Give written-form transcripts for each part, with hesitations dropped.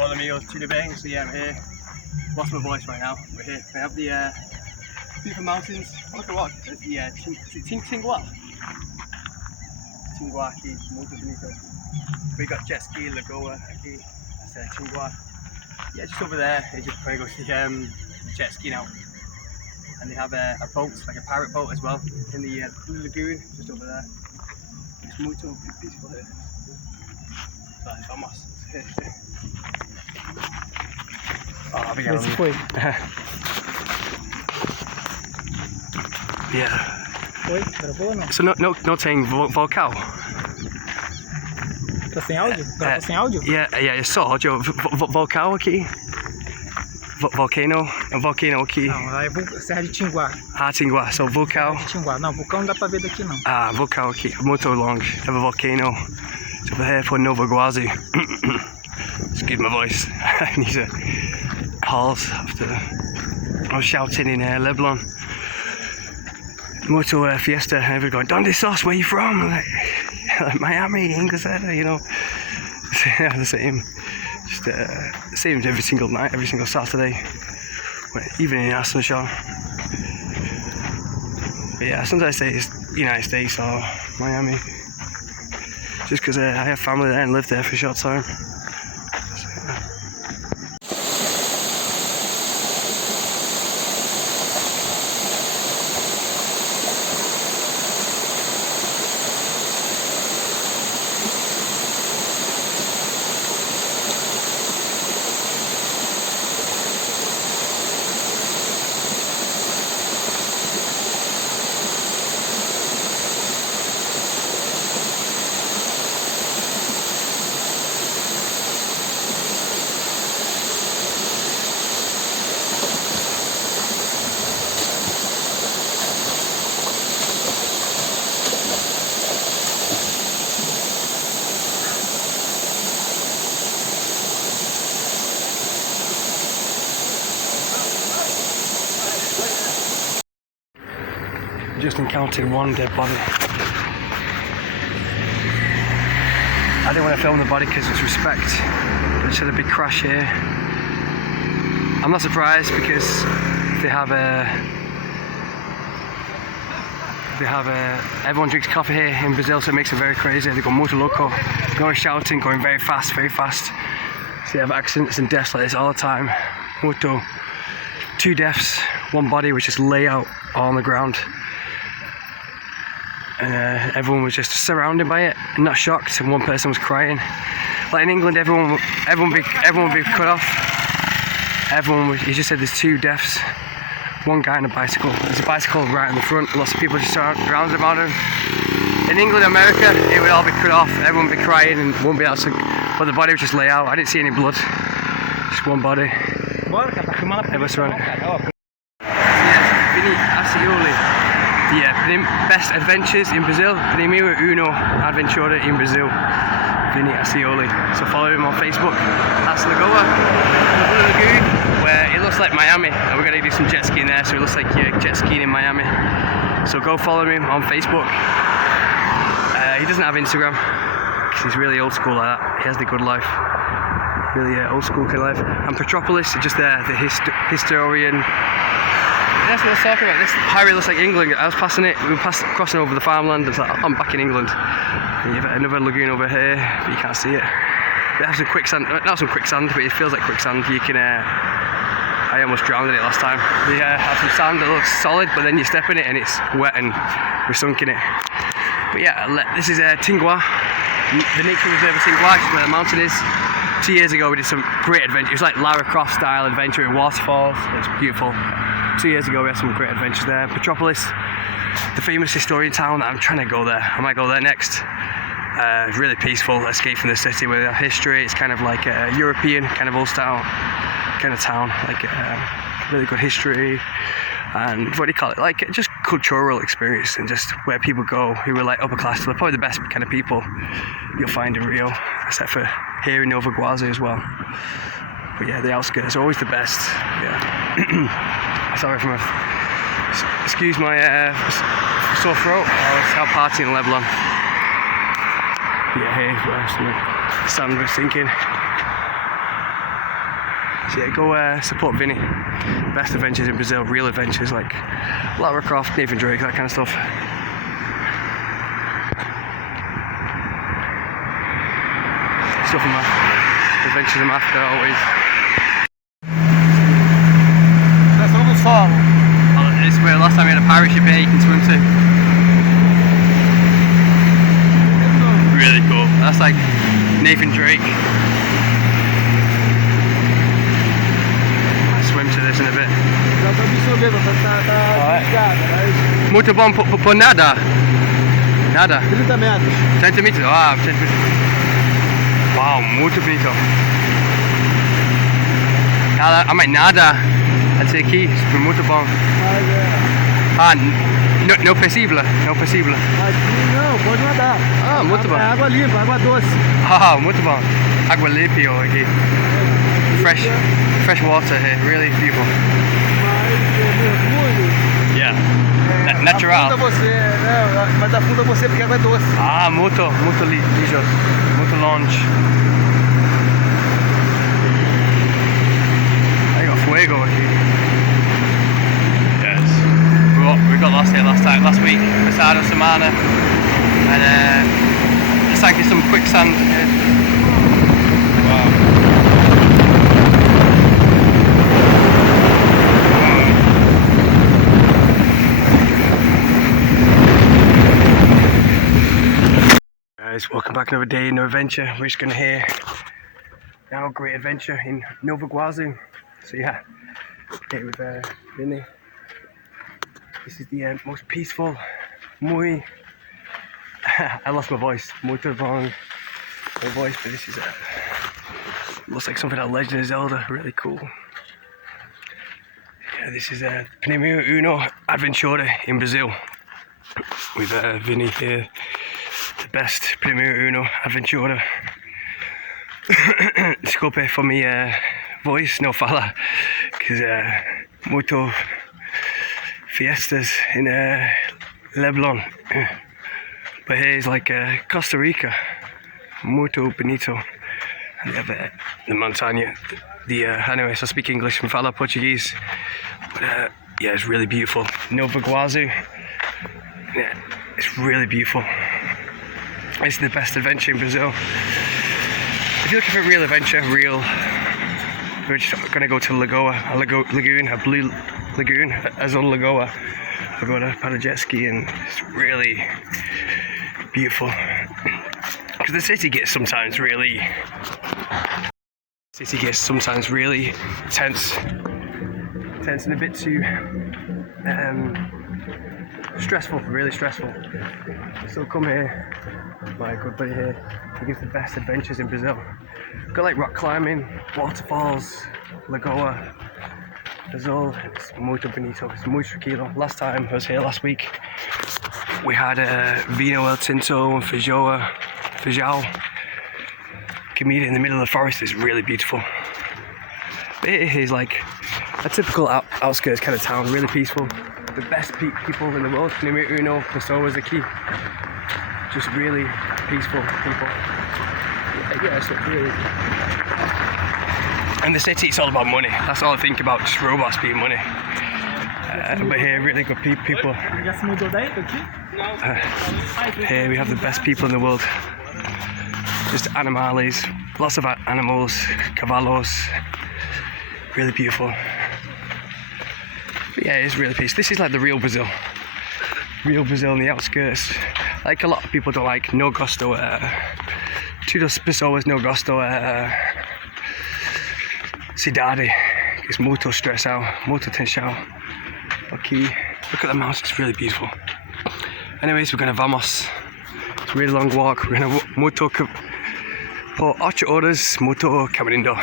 Hola amigos, Chile Bang. So yeah, I'm here. Lost my voice right now. We're here. We have the beautiful mountains. Look at what? There's the Tingua. Tingua aquí, muy bonito. We got Jetskiing, Lagoa aquí. That's Tingua. Yeah, just over there. They just trying to go see jet ski now. And they have a boat, like a pirate boat as well, in the lagoon, just over there. It's muy peaceful here. Vamos. Oh, obrigado. Yeah. Oi, gravou ou não? So no tem vocal? Tá sem áudio? Gravou sem áudio? Yeah, só áudio. Vocal aqui? Volcano aqui. Não, lá é Serra de Tinguá. Ah, Tinguá, so vocal. Serra de Tinguá. Não, vulcão não dá pra ver daqui não. Ah, vocal aqui. Muito longe. Have a volcano. It's over here for Nova Guazi. Excuse my voice. I need to pause after I was shouting in leblon. Moto fiesta, and everyone going, "Donde sos? Where you from?" Like Miami, Inglaterra, you know. The same. Just the same every single night, every single Saturday. Even in Icelandic. But yeah, sometimes I say it's United States or Miami. Just because I have family there and lived there for a short time. Just encountered one dead body. I didn't want to film the body because it's respect. But just had a big crash here. I'm not surprised because they have everyone drinks coffee here in Brazil, so it makes it very crazy. They go moto loco, going shouting, going very fast, very fast. So they have accidents and deaths like this all the time. Moto, 2 deaths, 1 body which just lay out on the ground. And everyone was just surrounded by it, and not shocked, and 1 person was crying. Like in England, everyone would be cut off. He just said there's 2 deaths, 1 guy on a bicycle. There's a bicycle right in the front, lots of people just surrounded about him. In England, America, it would all be cut off, everyone would be crying and won't be able to, but the body would just lay out. I didn't see any blood, just 1 body. Everyone surrounded. Yeah, best adventures in Brazil. Primeiro uno aventura in Brazil. Vini Ascioli. So follow him on Facebook. That's Lagoa, Lagoon, where it looks like Miami. And we're going to do some jet skiing there, so it looks like jet skiing in Miami. So go follow him on Facebook. He doesn't have Instagram because he's really old school like that. He has the good life. Really old school kind of life. And Petropolis, just there, the historian. That's what I was talking about. This highway looks like England. I was passing it, we were crossing over the farmland. It's like, I'm back in England. And you've got another lagoon over here, but you can't see it. They have some quicksand, not some quicksand, but it feels like quicksand. You can, I almost drowned in it last time. They have some sand that looks solid, but then you step in it and it's wet and we're sunk in it. But yeah, this is Tingua, the nature reserve of Tingua, which is where the mountain is. 2 years ago we did some great adventure. It was like Lara Croft style adventure in Waterfalls. It's beautiful. 2 years ago we had some great adventures there. Petropolis, the famous historian town. I'm trying to go there. I might go there next. Really peaceful, escape from the city with a history. It's kind of like a European kind of old style kind of town, like really good history and what do you call it, like just cultural experience, and just where people go who are like upper class. They're probably the best kind of people you'll find in Rio, except for here in Nova Guazi as well. But yeah, the outskirts are always the best. Yeah. Sorry for my, excuse my sore throat. I was out partying in Leblon. Yeah, here where the sand was sinking. So yeah, go support Vinny. Best adventures in Brazil, real adventures like Lara Croft, Nathan Drake, that kind of stuff. Stuff in adventures in Africa always. Nós somos no solo. Oh, this is where last time we had a pirate ship here you can swim to. Really cool. That's like Nathan Drake. I'll swim to this in a bit. Já tô absorvendo, tá ligado. Muito bom por nada. Nada. 30 metros. 30 metros. Ah, 30 metros. Wow, muito bonito. Nada, nada. Até aqui, foi muito bom. Ah, não possível, não possível. Aqui não, pode nadar. Ah, muito bom. É água limpa, água doce. Ah, muito bom. Água limpa aqui. Fresh water here, really beautiful. Mas Yeah. Natural. Afunda você, né? Mas afunda você porque a água é doce. Ah, muito liso, muito longe. I got fuego aqui. Yes. We got lost here last week. Pasado semana, and sank in some quicksand. Wow. Guys, welcome back, another day, another adventure. We're just gonna hear now a great adventure in Nova Iguacu. So yeah, here with Vinny. This is the most peaceful, muy. I lost my voice. Muito bom, my voice, but this is looks like something out of Legend of Zelda. Really cool. Yeah, this is Primeiro Uno Adventure in Brazil with Vinny here. The best Primeiro Uno Aventura. Desculpe for my voice, no fala, because muito fiestas in Leblon. But here is like Costa Rica, muito bonito. And they have the montaña. Anyway, so I speak English and fala Portuguese. But yeah, it's really beautiful. Nova Iguacu. Yeah, it's really beautiful. It's the best adventure in Brazil. If you're looking for a real adventure, we're just gonna go to lagoon, a blue lagoon, Azul Lagoa. We're going to paddle jet ski, and it's really beautiful. Because the city gets sometimes really tense and a bit too stressful, really stressful. So come here, my good buddy here, he gives the best adventures in Brazil. Got like rock climbing, waterfalls, lagoa, Azul. It's muito bonito, it's muito tranquilo. Last time I was here last week, we had vino el tinto and feijão. You can meet it in the middle of the forest. It's really beautiful. It is like a typical outskirts kind of town, really peaceful. The best people in the world, Primeiro Uno pessoas aqui. Just really peaceful people. Yeah, so really. And the city, it's all about money. That's all I think about, just robots being money. But here, really good people. Here we have the best people in the world. Just animales, lots of animals, cavalos. Really beautiful. But yeah, it's really peaceful. This is like the real Brazil. Real Brazil in the outskirts. Like a lot of people don't like, no gosto, todas pessoas no gosto, cidade. It's muito stressado, muito tensão. Okay, look at the mountains, it's really beautiful. Anyways, we're gonna vamos. It's a really long walk. We're gonna muito por 8 horas, muito caminhando.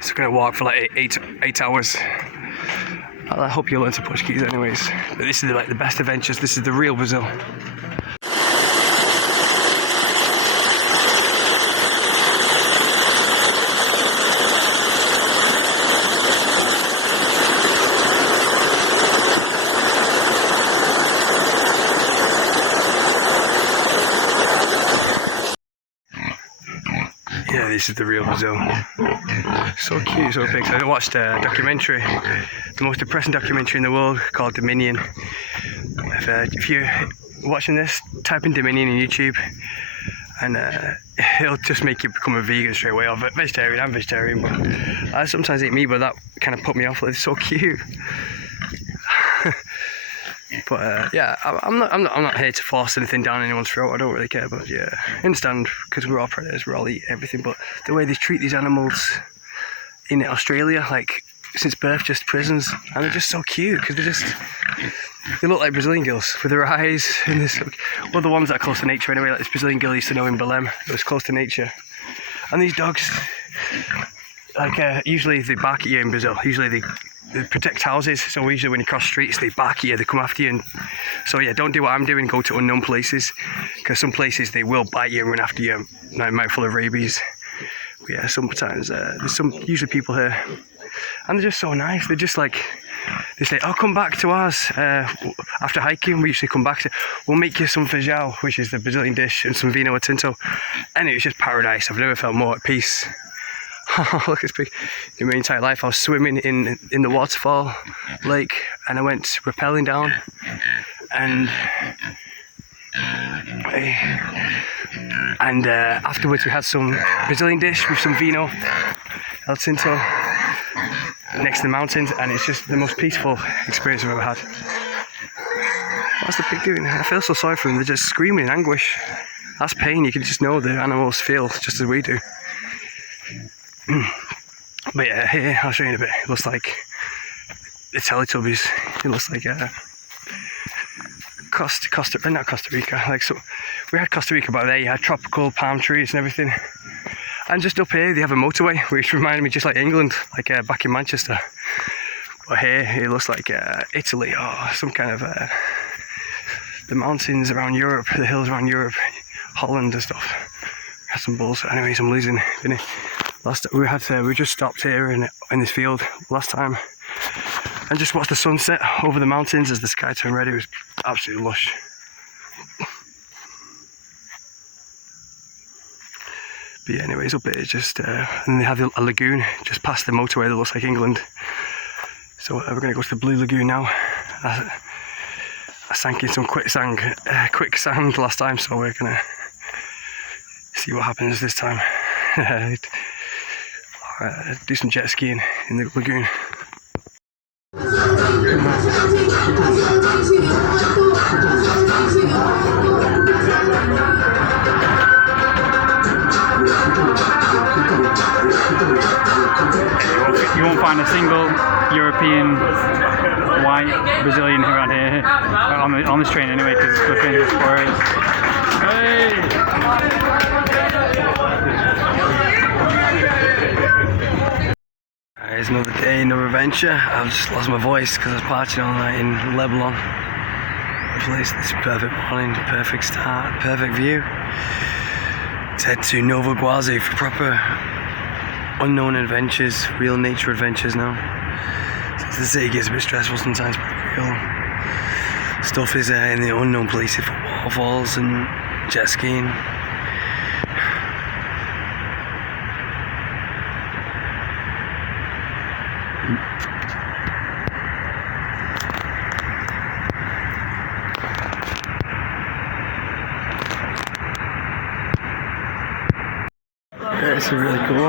So we're gonna walk for like 8 hours. I hope you learn to Portuguese anyways. But this is like the best adventures. This is the real Brazil. Yeah, this this is the real Brazil. So cute, so big. So I watched a documentary, the most depressing documentary in the world, called Dominion. If you're watching this, type in Dominion in YouTube, and it'll just make you become a vegan straight away, or vegetarian. I'm vegetarian, but I sometimes eat meat, but that kind of put me off. It's so cute. But yeah, I'm not here to force anything down anyone's throat. I don't really care, but yeah, I understand, because we're all predators, we all eat everything. But the way they treat these animals in Australia, like since birth, just prisons, and they're just so cute because they look like Brazilian girls with their eyes. And this, well, the ones that are close to nature anyway. Like this Brazilian girl I used to know in Belém, it was close to nature. And these dogs, like usually they bark at you in Brazil. Usually they protect houses, so usually when you cross streets they bark at you, they come after you. And so yeah, don't do what I'm doing, go to unknown places, because some places they will bite you and run after you, like a mouthful of rabies. But yeah, sometimes there's some usually people here, and they're just so nice. They're just like, they say, oh, come back to us after hiking. We usually come back to, we'll make you some feijão, which is the Brazilian dish, and some vinho tinto, and it's just paradise. I've never felt more at peace. Look, it's big. In my entire life, I was swimming in the waterfall lake, and I went rappelling down, and afterwards we had some Brazilian dish with some vinho, el tinto, next to the mountains, and it's just the most peaceful experience I've ever had. What's the pig doing? I feel so sorry for them. They're just screaming in anguish. That's pain. You can just know the animals feel just as we do. But yeah, here I'll show you in a bit. It looks like the Teletubbies. It looks like not Costa Rica. Like, so we had Costa Rica, but there you had tropical palm trees and everything. And just up here they have a motorway, which reminded me just like England, like back in Manchester. But here it looks like Italy, or some kind of the mountains around Europe, the hills around Europe, Holland and stuff. We had some bulls. Anyways, I'm losing. We just stopped here in this field last time, and just watched the sunset over the mountains as the sky turned red. It was absolutely lush. But yeah, anyways, up here just and they have a lagoon just past the motorway that looks like England. So we're going to go to the Blue Lagoon now. I sank in some quicksand last time, so we're going to see what happens this time. Do some jet skiing in the lagoon. You won't find a single European, white, Brazilian around here, on this train anyway, because the train is for It's another day, another adventure. I've just lost my voice because I was partying all night in Leblon. This perfect morning, perfect start, perfect view. Let's head to Nova Iguacu for proper unknown adventures, real nature adventures now. Since the city gets a bit stressful sometimes, but real stuff is in the unknown places for waterfalls and jet skiing. It's really cool.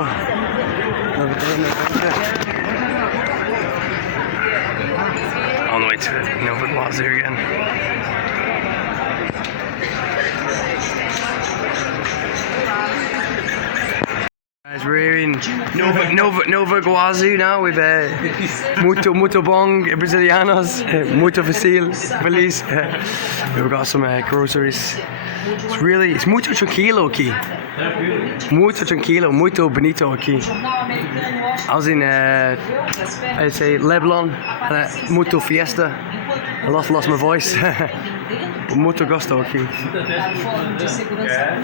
On the way to Nova Iguacu again. Guys, we're in Nova Iguacu now with muito bom Brazilianos, muito feliz. We've got some groceries. It's muito tranquilo aqui. Muito tranquilo, muito bonito aqui. I was in, I'd say, Leblon, muito fiesta. I lost my voice. Muito gosto aqui.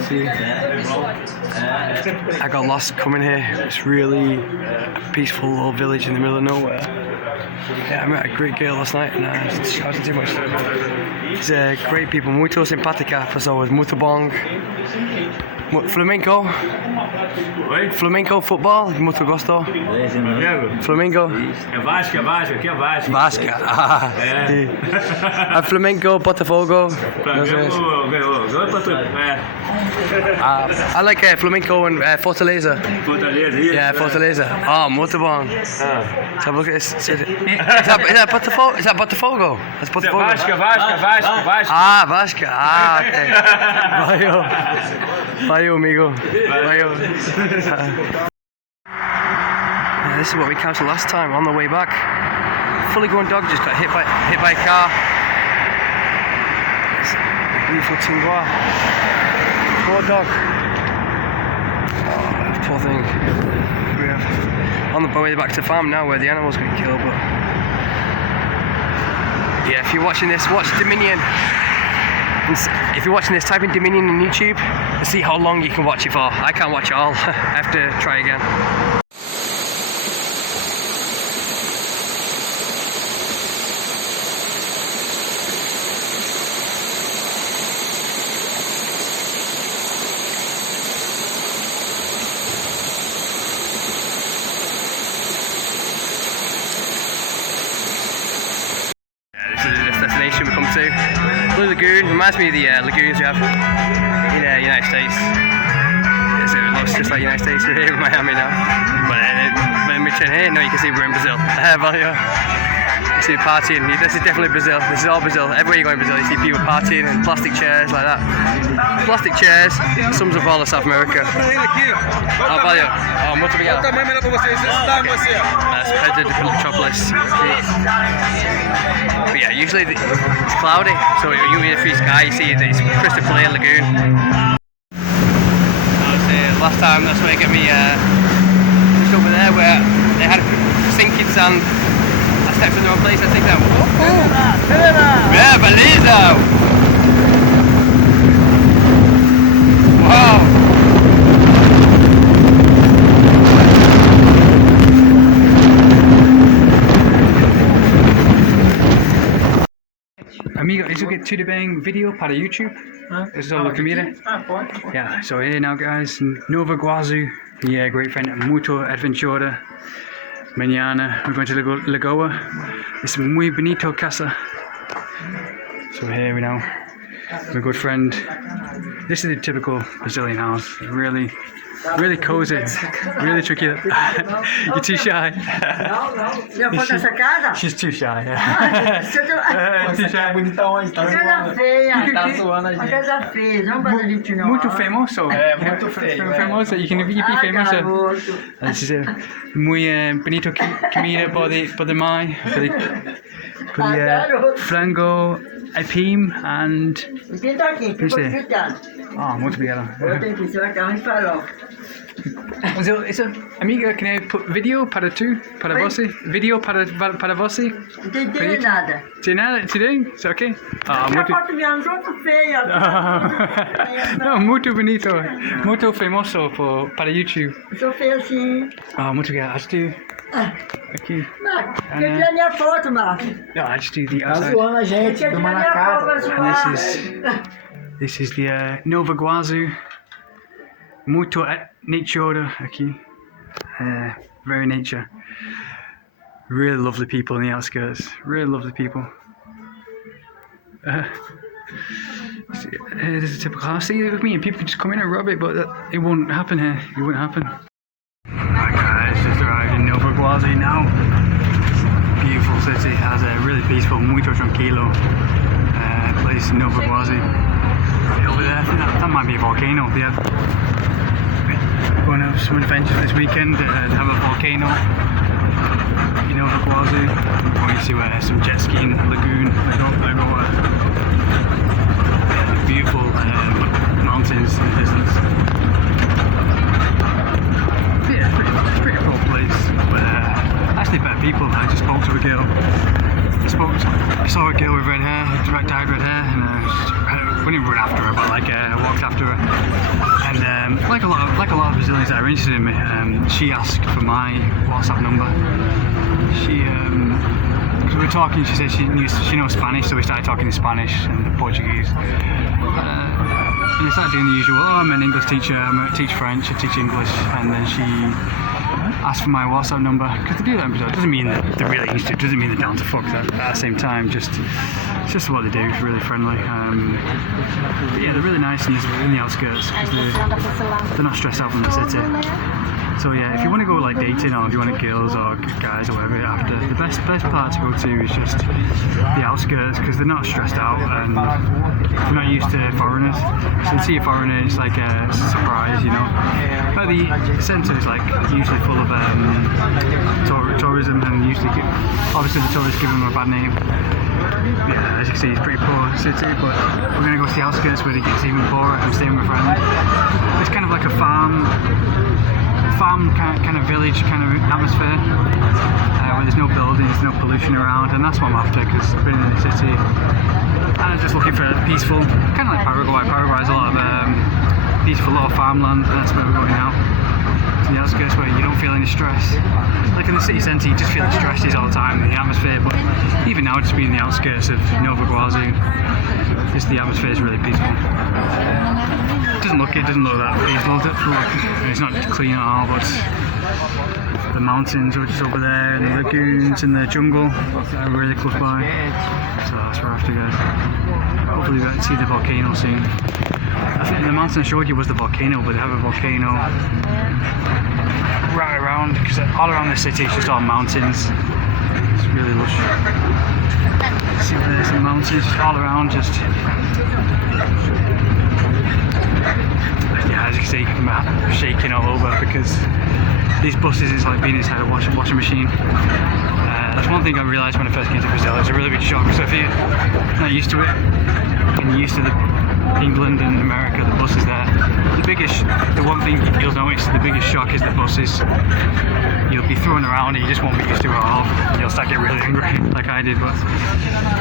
See, I got lost coming here. It's really a peaceful little village in the middle of nowhere. Yeah, I met a great girl last night, and I was shouting too much. It's great people, muito simpática, pessoas, muito bom. Flamenco. Oi? Flamenco football, muito gosto. Flamengo? Flamengo. É Vasco, aqui é Vasco. Vasca. Ah, É. A Flamengo, Botafogo. Flamengo ganhou I like Flamenco and Fortaleza. Fortaleza, isso. Yeah, Fortaleza. Oh, muito bom. Let's have a look at this. Is that Botafogo? Is that Botafogo? That's Botafogo. Vasco. Ah, Vasca. Ah, okay. Valeu, amigo. Valeu. This is what we encountered last time on the way back. Fully grown dog just got hit by a car. It's a beautiful Tingua. Poor dog. Oh, poor thing. We're on the way back to the farm now where the animal's going to kill, but yeah, if you're watching this, watch Dominion. If you're watching this, type in Dominion on YouTube and see how long you can watch it for. I can't watch it all. I have to try again. This is the destination we come to. Blue Lagoon reminds me of the lagoons we have in the United States. It looks just like the United States. We're here in Miami now. But when we turn here, no, you can see we're in Brazil. You see partying. This is definitely Brazil. This is all Brazil. Everywhere you go in Brazil, you see people partying and plastic chairs like that. Plastic chairs sums up all of South America. Oh, valeu. Oh, muito obrigado. Tamanho melhor pra vocês, esse tamanho você. That's Pedro de Metropolis. But yeah, usually it's cloudy, so when you're in a free sky, you see this crystal clear lagoon. Last time, that's where it got me just over there where they had sinking sand. I stepped in the wrong place, I think that. Yeah, beleza! Wow! Amigo, isso aqui tudo bem? Vídeo para YouTube? Isso é a comida? Yeah, so here now guys, Nova Iguazu, yeah, great friend, muito aventura. Mañana, we're going to Lagoa. It's muy bonito casa. So here we now, my good friend. This is the typical Brazilian house, really cozy, really tricky. You're too shy. Já foi nessa casa? She's too shy. Too shy. Bonitão aí, tá Casa feia. Tá zoando a Uma gente. casa feia, não para a gente não. Muito famoso. Muito feio. Famoso. You can be famous. Garoto. This is muy bonito comida para the mai, for the frango aipim and. Quem tá aqui? Ficou gritando. Ah, muito obrigado. Eu tenho que ser macarrão e farofa. Amiga, can I put video para tu? Para você? Video para você? Não entendi nada. Tem nada today? It's okay? Ah, Essa muito... foto minha muito feia. Não, muito bonito. Muito famoso para YouTube. Sou feia assim. Ah, muito obrigado. Acho que... Aqui. Marcos, quer tirar minha foto, Marcos? No, I just do the Tá outside. zoando a gente, Quer do tirar na minha foto, casa. vai And this is the Nova Iguazu. Muito nature aqui. Very nature. Really lovely people in the outskirts. Really lovely people. This is a typical house. See, with me, and people can just come in and rob it, but it won't happen here. It wouldn't happen. Alright guys, just arrived in Nova Iguazu now. Beautiful city, has a really peaceful, muito tranquilo place in Nova Iguazu. Over there, I think that might be a volcano. They have going to have some adventures this weekend. They have a volcano in Nova Iguazu. I'm going to some jet skiing lagoon. Beautiful mountains in the distance. Yeah, it's a pretty cool place. But actually better people. I just spoke to a girl. I saw a girl with red hair, dyed red hair, and I wouldn't run after her, but I walked after her. And like a lot of Brazilians that are interested in me, she asked for my WhatsApp number. Because we were talking, she said she knows Spanish, so we started talking in Spanish and Portuguese. And I started doing the usual, oh, I'm an English teacher, I teach French, I teach English, and then she asked for my WhatsApp number, because they do that in Brazil. It doesn't mean that they're really used to it, doesn't mean they're down to fuck that at the same time, it's just what they do, it's really friendly. But yeah, they're really nice in the outskirts, because they're not stressed out from the city. So yeah, if you want to go like dating, or if you want girls or guys or whatever after, the best part to go to is just the outskirts, because they're not stressed out and they're not used to foreigners. So to see a foreigner, it's like a surprise, you know. But the centre is like usually full of tourism, and usually obviously the tourists give them a bad name. Yeah, as you can see, it's a pretty poor city, but we're going to go to the outskirts where it gets even poorer. I'm staying with a friend. It's kind of like a farm kind of village kind of atmosphere, where there's no buildings, no pollution around, and that's what I'm after, because I've been in the city and I'm just looking for peaceful, kind of like Paraguay. Paraguay has a lot of peaceful little farmland, and that's where we're going now. To the outskirts where you don't feel any stress. Like in the city centre, you just feel the stresses all the time in the atmosphere, but even now, just being in the outskirts of Nova Iguazu, just the atmosphere is really peaceful. It doesn't look that peaceful, it's not clean at all, but the mountains are just over there, and the lagoons and the jungle are really close by, so that's where I have to go. Hopefully we get to see the volcano soon. I think the mountain I showed you was the volcano, but they have a volcano right around, because all around the city it's just all mountains. It's really lush. See where there's some mountains just all around, just yeah, as you can see, I'm shaking all over because these buses is like being inside a washing machine. That's one thing I realised when I first came to Brazil. It's a really big shock. So if you're not used to it, and you're used to England and America, the buses there, the one thing you'll notice, the biggest shock is the buses. You'll be thrown around and you just won't be used to it at all. You'll start getting really angry, like I did, but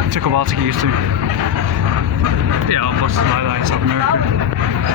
it took a while to get used to. Yeah, all buses like that in South America.